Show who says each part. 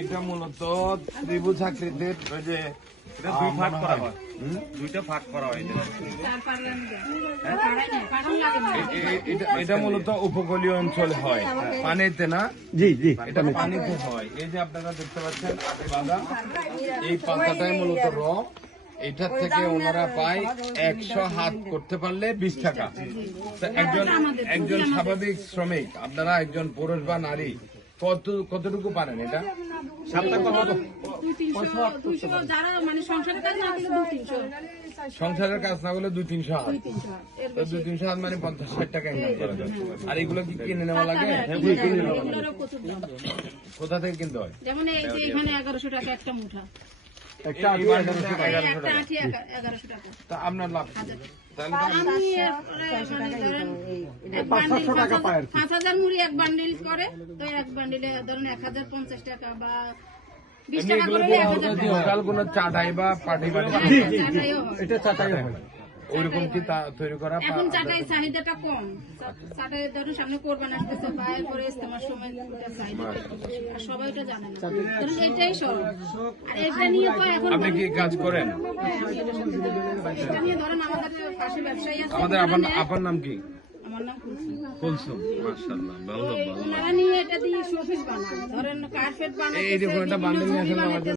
Speaker 1: এটা মূলত ত্রিভুজ আকৃতির ওই যে
Speaker 2: এটা দুই ফাট করা
Speaker 1: হয়।
Speaker 2: দুইটা ফাট করা এটা।
Speaker 1: মূলত উপকূলীয় অঞ্চলে হয়। পানিতে না?
Speaker 3: জি জি
Speaker 1: এটা পানিতে হয়। এই যে আপনারা দেখতে পাচ্ছেন বাদা এই পাতাটাই মূলত র। এটার থেকে ওনারা পায় একশো হাত করতে পারলে বিশ টাকা। তা একজন একজন স্বাভাবিক শ্রমিক আপনারা একজন পুরুষ বা নারী কত কতটুকু পারেন এটা?
Speaker 4: মানে সংসারের কাজ না হলে দুই তিনশো
Speaker 1: সংসারের কাজ না করলে দুই তিনশো হাত।
Speaker 4: দুই তিনশো
Speaker 1: তো দুই তিনশো হাত মানে পঞ্চাশ ষাট টাকা ইনকাম করা যায়। আর এগুলো কি কিনে নেওয়া লাগে?
Speaker 4: দাম।
Speaker 1: কোথা থেকে কিনতে হয়?
Speaker 4: যেমন এখানে এগারোশো টাকা একটা মুঠা।
Speaker 3: একটা এগারোশো টাকা।
Speaker 1: তা আপনার লাভ
Speaker 4: পাঁচ হাজার- মুড়ি এক বান্ডিল করে তো এক বান্ডিলে ধরেন এক হাজার পঞ্চাশ টাকা বা বিশ
Speaker 1: এমনি
Speaker 4: টাকা করে এক হাজার
Speaker 1: বা
Speaker 4: হয়।
Speaker 3: এটা চাটাই হয়।
Speaker 1: ওইরকম কি তৈরি করা
Speaker 4: এখন চাটাই চাহিদাটা কম। চাটাই ধরুন সামনে কোরবান আসতেছে বা এরপরে ইস্তেমার সময়। আর সবাই ওটা জানে না। ধরুন এটাই সরল আর এটা নিয়ে তো এখন
Speaker 1: আপনি কি কাজ করেন?
Speaker 4: এটা নিয়ে ধরেন আমাদের পাশে ব্যবসায়ী আছে
Speaker 1: আমাদের আপনার আপনার নাম কি?
Speaker 4: আমার নাম কুলসুম।
Speaker 1: কুলসুম মাশাআল্লাহ ভালো
Speaker 4: নিয়ে এটা দিয়ে শোপিস বানায়। ধরেন কার্পেট বানায়
Speaker 1: এই দেখুন, এটা বান্ডিল নিয়ে আমাদের